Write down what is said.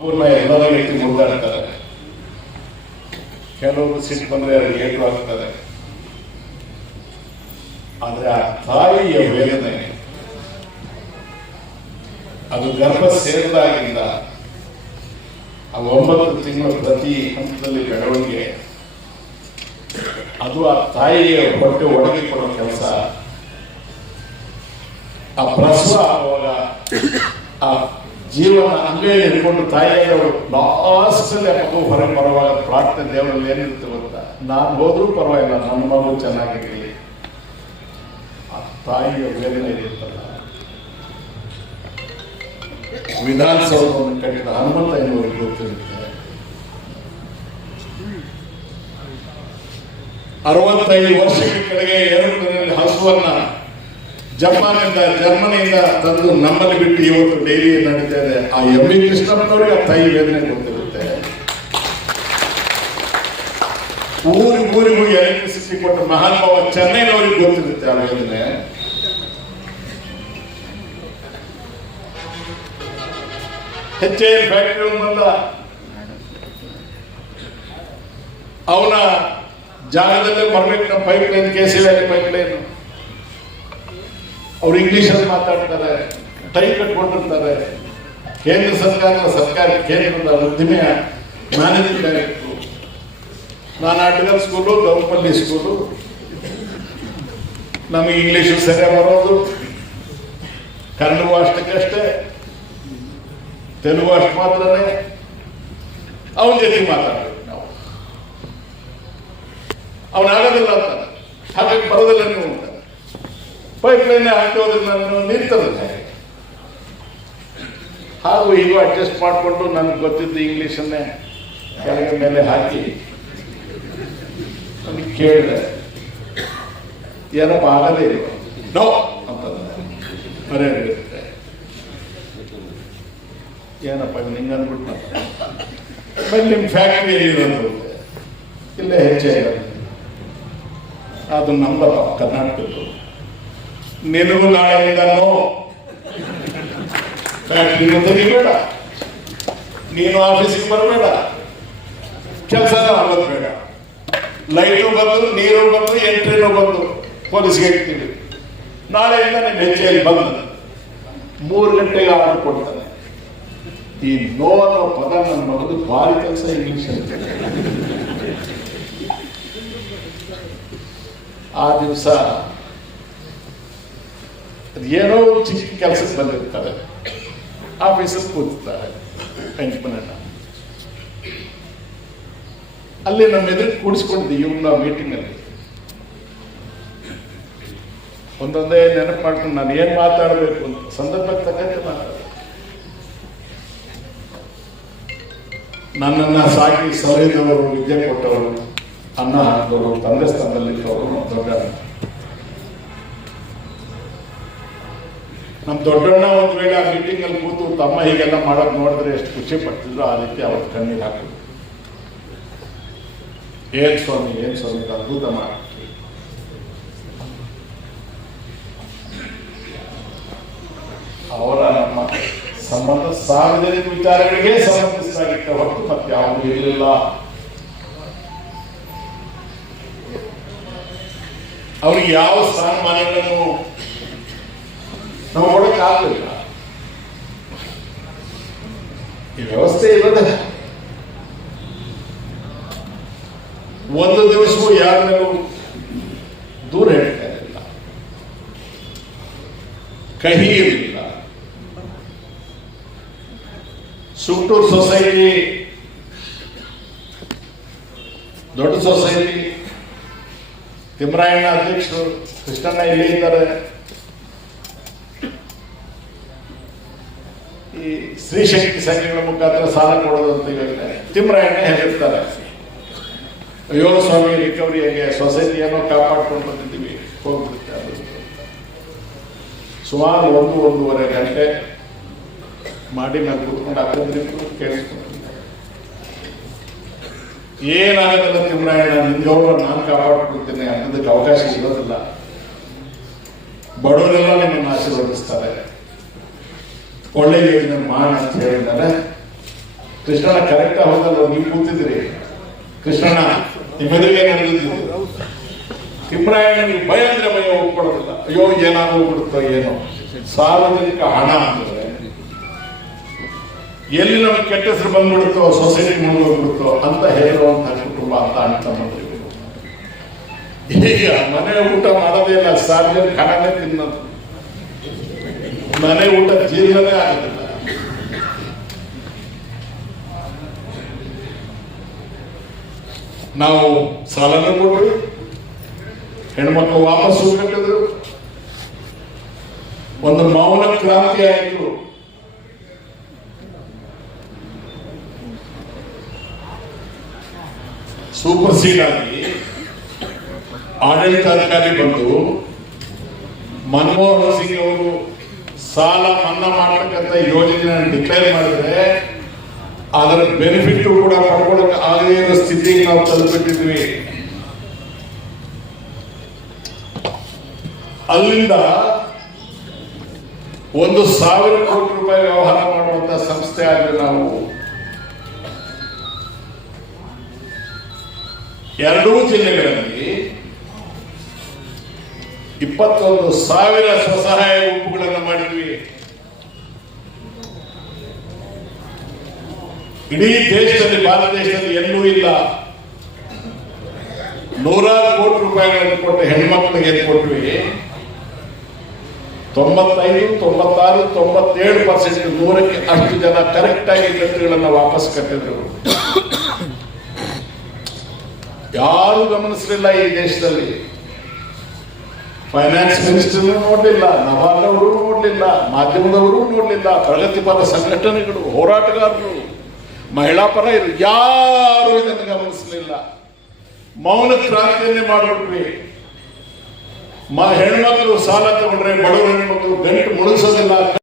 ಅವ್ರನ್ನ ಎಲ್ಲರ ರೀತಿ ಮುದ್ದಾಡ್ತಾರೆ ಕೆಲವರು ಸಿಟ್ಟು ಬಂದ್ರೆ ಅವ್ರಿಗೆ ಏಟು ಆಗ್ತದೆ ಆದ್ರೆ ಆ ತಾಯಿಯ ವೇದನೆ ಅದು ಗರ್ಭ ಸೇರಿದಾಗಿಂದ ಆ ಒಂಬತ್ತು ತಿಂಗಳ ಪ್ರತಿ ಹಂತದಲ್ಲಿ ಬೆಳವಣಿಗೆ, ಅದು ಆ ತಾಯಿಯ ಹೊಟ್ಟೆ ಒಣಗಿಕೊಳ್ಳೋ ಕೆಲಸ, ಆ ಪ್ರಸವ ಆಗುವಾಗ ಜೀವನ ಅಲ್ಲೇ ಹಿಡ್ಕೊಂಡು ತಾಯಿಯವರು ಲಾಸ್ಟಲ್ಲಿ ಮಗು ಹೊರಗೆ ಬರುವಾಗ ಪ್ರಾರ್ಥನೆ ದೇವರಲ್ಲಿ ಏನಿರುತ್ತೆ ಗೊತ್ತಾ? ನಾನು ಹೋದ್ರೂ ಪರವಾಗಿಲ್ಲ, ನನ್ನ ಮಗು ಚೆನ್ನಾಗಿರಲಿ. ಆ ತಾಯಿಯ ವೇದನೆ ಇರುತ್ತಲ್ಲ ವಿಧಾನಸೌಧವನ್ನು ಕಟ್ಟಿದ ಹನುಮಂತಯ್ಯನವರಿಗೆ ಗೊತ್ತಿರುತ್ತೆ ಅರವತ್ತೈದು ವರ್ಷಕ್ಕೆ ಕೆಳಗೆ ಎರಡು ಹಸುವನ್ನ ಜಪಾನಿಂದ ಜರ್ಮನಿಯಿಂದ ತಂದು ನಮ್ಮಲ್ಲಿ ಬಿಟ್ಟು ಇವತ್ತು ಡೈಲಿ ನಡೀತಾ ಇದೆ? ಆ ಎಂ ಬಿ ಕೃಷ್ಣಪ್ಪನವರಿಗೆ ಆ ತಾಯಿ ವೇದನೆ ಗೊತ್ತಿರುತ್ತೆ. ಊರಿ ಊರಿಗೂ ಎಲೆಕ್ಟ್ರಿಸಿಟಿ ಕೊಟ್ಟ ಮಹಾನುಭಾವ ಚೆನ್ನೈನವ್ರಿಗೆ ಗೊತ್ತಿರುತ್ತೆ ಆ ವೇದನೆ. ಹೆಚ್ಚೆ ಫ್ಯಾಕ್ಟ್ರಿ ಬಂದ. ಅವನ ಜಾಗದಲ್ಲೇ ನಮ್ಮ pipeline K C pipeline ಅವ್ರು ಇಂಗ್ಲೀಷಲ್ಲಿ ಮಾತಾಡ್ತಾರೆ, ಟೈ ಕಟ್ಕೊಂಡಿರ್ತಾರೆ. ಕೇಂದ್ರ ಸರ್ಕಾರದ ಸರ್ಕಾರಿ ಕೇಂದ್ರದ ಉದ್ದಿಮೆ ಮ್ಯಾನೇಜಿಂಗ್ ಡೈರೆಕ್ಟ್ರು ನಾನು ಆರ್ಟಿಕಲ್ ಸ್ಕೂಲು ಗೌಪಲ್ಲಿ ಸ್ಕೂಲು ನಮಗೆ ಇಂಗ್ಲೀಷು ಸರಿಯಾಗಿ ಬರೋದು. ಕನ್ನಡ ಅಷ್ಟಕ್ಕಷ್ಟೇ ತೆಲುಗು ಅಷ್ಟು ಮಾತ್ರನೇ. ಅವನ ಜೊತೆ ಮಾತಾಡ್ಬೇಕು ನಾವು ಅವನಾಗೋದಿಲ್ಲ ಅಂತ. ಹಾಗಾಗಿ ಬರೋದಿಲ್ಲ ನೀವು. ಪೈಪ್ ಲೈನ್ ನಾನು ನಿಂತದೆ ಹಾಗೂ ಈಗ ಅಡ್ಜಸ್ಟ್ ಮಾಡಿಕೊಂಡು ನನಗೆ ಗೊತ್ತಿದ್ದ ಇಂಗ್ಲೀಷನ್ನೇ ಕೆಳಗೆ ಮೇಲೆ ಹಾಕಿ. ನನಗೆ ಕೇಳಿದೆ ಏನಪ್ಪ ಆಗದೇ ಇಲ್ಲ ನೋ ಮರ್ಯಾದೆ ಏನಪ್ಪ ನಿಂಗೆ ಅಂದ್ಬಿಟ್ಟು ಆಮೇಲೆ ನಿಮ್ಮ ಫ್ಯಾಕ್ಟ್ರಿ ಇರೋದು ಇಲ್ಲೇ ಹೆಚ್ಚೆ ಅದು ನಂಬಲ್ಲ ಕರ್ನಾಟಕದ್ದು. ನಿನಗೂ ನಾಳೆಯಿಂದನೂ ಫ್ಯಾಕ್ಟ್ರಿ ತೆಗಿಬೇಡ ನೀನು ಆಫೀಸಿಗೆ ಬರಬೇಡ ಕೆಲಸನ ಆಗೋದು ಬೇಡ ಲೈಟು ಬಂದು ನೀರು ಬಂದು ಎಂಟ್ರಿನೂ ಬಂದು ಪೊಲೀಸ್ಗೆ ಇಡ್ತೀವಿ ನಾಳೆಯಿಂದ ನಿಮ್ಮ ಹೆಜ್ಜೆಯಲ್ಲಿ ಬಂದ ಮೂರು ಗಂಟೆಗೆ ಆರ್ಡರ್ ಕೊಡ್ತಾನೆ ಈ ನೋ ಅನ್ನೋ ಪದ ನನ್ನ ಮಗದು ಭಾರಿ ಕೆಲಸ ಇಂಗ್ಲಿಷ್ ಆ ದಿವಸ ಏನೋ ಚಿಕ್ಕ ಕೆಲಸಕ್ಕೆ ಬಂದಿರ್ತಾರೆ. ಆಫೀಸಲ್ಲಿ ಕೂತಿರ್ತಾರೆ. ಪೆನ್ಷನ್ ಅಲ್ಲಿ ನಮ್ಮ ಎದುರು ಕೂಡಿಸ್ಕೊಂಡಿದ್ದೆ ಇವನ್ನ ಮೀಟಿಂಗ್ ಅಲ್ಲಿ. ಒಂದೊಂದೇ ನೆನಪು ಮಾಡ್ಕೊಂಡು ನಾನು ಏನ್ ಮಾತಾಡಬೇಕು ಅಂತ ಸಂದರ್ಭಕ್ಕೆ ತಕ್ಕಂತೆ ಮಾತಾಡ ನನ್ನನ್ನ ಸಾಕಿ ಸಲಹಿದವರು ವಿದ್ಯೆ ಕೊಟ್ಟವರು, ಅನ್ನ ಹಾಕಿದವರು, ತಂದೆ ಸ್ಥಾನದಲ್ಲಿದ್ದವರು ದೊಡ್ಡ ನಮ್ಮ ದೊಡ್ಡಣ್ಣ ಒಂದು ವೇಳೆ ಆ ಮೀಟಿಂಗ್ ಅಲ್ಲಿ ಕೂತು ತಮ್ಮ ಹೀಗೆಲ್ಲ ಮಾಡೋದು ನೋಡಿದ್ರೆ ಎಷ್ಟು ಖುಷಿ ಪಡ್ತಿದ್ರು ಆ ರೀತಿ ಅವ್ರ ಕಣ್ಣೀರು ಹಾಕಿದ್ರು ಏನ್ ಸ್ವಾಮಿ ಏನ್ ಸ್ವಾಮಿ ಅದ್ಭುತ ಮಾಡಿ ಅವರ ನಮ್ಮ ಸಂಬಂಧ ಸಾರ್ವಜನಿಕ ವಿಚಾರಗಳಿಗೆ ಸಂಬಂಧಿಸಿದಾಗಿಟ್ಟ ಹೊರತು ಮತ್ತೆ ಯಾವುದು ಇರಲಿಲ್ಲ. ಅವ್ರಿಗೆ ಯಾವ ಸ್ಥಾನಮಾನಗಳನ್ನು ನಾವು ಕೊಡಕ್ಕಾಗಲಿಲ್ಲ ಈ ವ್ಯವಸ್ಥೆ ಇರೋದೇ ಒಂದು ದಿವಸವೂ ಯಾರನ್ನೂ ದೂರ ಹೇಳ್ತಾ ಇರಲಿಲ್ಲ. ಕಹಿ ಇರಲಿಲ್ಲ. ಸುಟ್ಟೂರು ಸೊಸೈಟಿ, ದೊಡ್ಡ ಸೊಸೈಟಿ ತಿಮ್ಮರಾಯಣ್ಣ ಅಧ್ಯಕ್ಷರು ಕೃಷ್ಣಣ್ಣ ಇಲ್ಲಿ ಇದ್ದಾರೆ. ಈ ಸ್ತ್ರೀ ಶಕ್ತಿ ಸಂಘಗಳ ಮುಖಾಂತರ ಸಾಲ ಕೊಡೋದು ಅಂತ ಹೇಳಿದ್ರೆ ತಿಮ್ಮರಾಯಣ್ಣ ಹೇಳಿರ್ತಾರೆ ಅಯ್ಯೋ, ಸ್ವಾಮಿ, ರಿಕವರಿ ಹೇಗೆ? ಸೊಸೈಟಿಯನ್ನು ಕಾಪಾಡ್ಕೊಂಡು ಬಂದಿದ್ದೀವಿ. ಹೋಗ್ಬಿಡುತ್ತೆ ಅದು. ಸುಮಾರು ಒಂದು, ಒಂದೂವರೆ ಗಂಟೆ ಮಾಡಿ ನಾನು ಕೂತ್ಕೊಂಡು ಅಕ್ಕಂದಿತ್ತು ಕೇಳಿಸ್ಕೊಂಡು ಏನಾಗಲ್ಲ ತಿಮ್ಮರಾಯಣ್ಣ ನಿಮ್ಗೌರ ನಾನು ಕಾಪಾಡ್ಕೊಳ್ತೇನೆ ಅನ್ನೋದಕ್ಕೆ ಅವಕಾಶ ಇರೋದಿಲ್ಲ ಬಡವರೆಲ್ಲ ನಿಮ್ಮನ್ನು ಆಶೀರ್ವದಿಸ್ತಾರೆ. ಒಳ್ಳೆ ಯೋಜನೆ ಮಾಡ ಅಂತ ಹೇಳಿದ್ದಾರೆ ಕೃಷ್ಣನ ಕರೆಕ್ಟ್ ಹೋಗಲ್ಲ ನೀವು ಕೂತಿದ್ರಿ ಕೃಷ್ಣನ ನಿಮ್ಮೆದುರಿಗೆ ನಡೆದಿದ್ದು ನೀವು ಭಯ ಅಂದ್ರೆ ಭಯ ಹೋಗ್ಕೊಡೋದಿಲ್ಲ ಅಯ್ಯೋ, ಏನಾದ್ರು ಬಿಡುತ್ತೋ ಏನೋ. ಸಾರ್ವಜನಿಕ ಹಣ ಅಂದ್ರೆ ಎಲ್ಲಿ ನಮಗೆ ಕೆಟ್ಟ ಹೆಸರು ಬಂದ್ಬಿಡುತ್ತೋ ಸೊಸೈಟಿ ಮುಂದೋಗ್ಬಿಡುತ್ತೋ ಅಂತ ಹೇಳುವಂತ ಕುಟುಂಬ ಅಂತ ತಮ್ಮಂದಿರು ಈಗ ಮನೆ ಊಟ ಮಾಡೋದೇ ಇಲ್ಲ. ಸಾರ್ವಜನಿಕ ಹಣನೇ ತಿನ್ನೋದು. ಮನೆ ಊಟ ಜೀರ್ಣನೇ ಆಗೋದಿಲ್ಲ. ನಾವು ಸಾಲನೂ ಕೊಟ್ವಿ ಹೆಣ್ಮಕ್ಳು ವಾಪಸ್ ಕಟ್ಟಿದ್ರು ಒಂದು ಮೌನ ಕ್ರಾಂತಿ ಆಯಿತು. ಸೂಪರ್ ಸೀಡ್ ಆಗಿ ಆಡಳಿತಾಧಿಕಾರಿ ಬಂದು ಮನಮೋಹನ್ ಸಿಂಗ್ ಅವರು ಸಾಲ ಮನ್ನಾ ಮಾಡತಕ್ಕಂಥ ಯೋಜನೆಯನ್ನು ಡಿಕ್ಲೇರ್ ಮಾಡಿದ್ರೆ ಅದರ ಬೆನಿಫಿಟ್ ಕೂಡ ಪಡ್ಕೊಳಕ್ ಆಗದೇ ಇರೋ ಸ್ಥಿತಿಗೆ ನಾವು ತಲುಪಿಟ್ಟಿದ್ವಿ ಅಲ್ಲಿಂದ ಒಂದು ಸಾವಿರ ಕೋಟಿ ರೂಪಾಯಿ ವ್ಯವಹಾರ ಮಾಡುವಂತ ಸಂಸ್ಥೆ ಆದ್ರೆ ನಾವು. ಎರಡೂ ಜಿಲ್ಲೆಗಳಲ್ಲಿ ಇಪ್ಪತ್ತೊಂದು ಸಾವಿರ ಸ್ವಸಹಾಯ ಗುಂಪುಗಳನ್ನು ಮಾಡಿದ್ವಿ. ಇಡೀ ದೇಶದಲ್ಲಿ ಭಾರತ ದೇಶದಲ್ಲಿ ಎಲ್ಲೂ ಇಲ್ಲ. ನೂರಾರು ಕೋಟಿ ರೂಪಾಯಿಗಳನ್ನು ಕೊಟ್ಟು ಹೆಣ್ಮಕ್ಳಿಗೆ ಕೊಟ್ವಿ? ತೊಂಬತ್ತೈದು, ತೊಂಬತ್ತಾರು, ತೊಂಬತ್ತೇಳು ಪರ್ಸೆಂಟ್ ನೂರಕ್ಕೆ ಅಷ್ಟು ಜನ ಕರೆಕ್ಟ್ ಆಗಿ ಕಂತುಗಳನ್ನು ವಾಪಸ್ ಕಟ್ಟಿದ್ರು. ಯಾರು ಗಮನಿಸಲಿಲ್ಲ ಈ ದೇಶದಲ್ಲಿ. ಫೈನಾನ್ಸ್ ಮಿನಿಸ್ಟರ್ ನೋಡಲಿಲ್ಲ, ನವಾಲ್ನವರು ನೋಡಲಿಲ್ಲ, ಮಾಧ್ಯಮದವರು ನೋಡಲಿಲ್ಲ ಪ್ರಗತಿಪರ ಸಂಘಟನೆಗಳು, ಹೋರಾಟಗಾರರು, ಮಹಿಳಾ ಪರ ಇರು, ಯಾರು ಇದನ್ನು ಗಮನಿಸಲಿಲ್ಲ. ಮೌನ ಕ್ರಾಂತಿಯನ್ನೇ ಮಾಡಿಬಿಟ್ವಿ ಮ ಹೆಣ್ಮಕ್ಳು ಸಾಲ ತಗೊಂಡ್ರೆ ಬಡವರು ಹೆಣ್ಮಕ್ಳು ಗಂಟು ಮುಳುಗಿಸೋದಿಲ್ಲ.